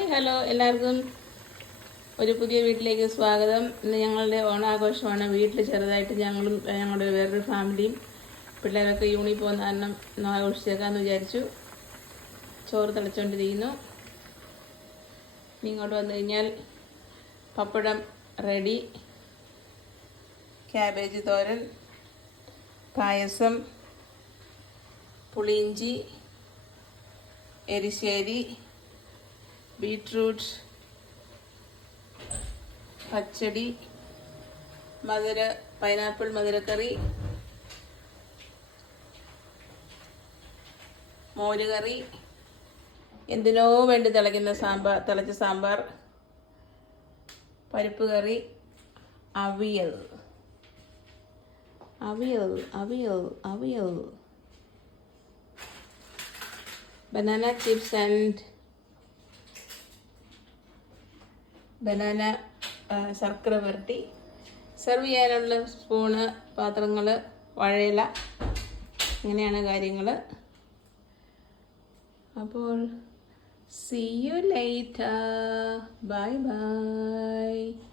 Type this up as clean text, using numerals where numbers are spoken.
Hi hello എല്ലാവർക്കും ഒരു പുതിയ വീട്ടിലേക്ക് സ്വാഗതം. ഇന്ന് ഞങ്ങളുടെ ഓണാഘോഷമാണ്. വീട്ടിൽ ചെറുതായിട്ട് ഞങ്ങളും ഞങ്ങളുടെ വേറൊരു ഫാമിലിയും പിള്ളേരൊക്കെ യൂണിയിൽ പോകുന്ന കാരണം ഇന്ന് ആഘോഷിച്ചേക്കാമെന്ന് വിചാരിച്ചു. ചോറ് തിളച്ചുകൊണ്ടിരിക്കുന്നു. ഇങ്ങോട്ട് വന്നു കഴിഞ്ഞാൽ പപ്പടം റെഡി, ക്യാബേജ് തോരൻ, പായസം, പുളിയിഞ്ചി, എരിശ്ശേരി, ബീട്രൂട്ട് പച്ചടി, പൈനാപ്പിൾ മധുരക്കറി, മോരുകറി, എന്തിനോ വേണ്ടി തിളച്ച സാമ്പാർ, പരിപ്പ് കറി, avial avial avial avial banana chips and banana ശർക്കര വരട്ടി. സെർവ് ചെയ്യാനുള്ള സ്പൂണ്, പാത്രങ്ങൾ, വാഴയില, ഇങ്ങനെയാണ് കാര്യങ്ങൾ. അപ്പോൾ see you later. Bye bye.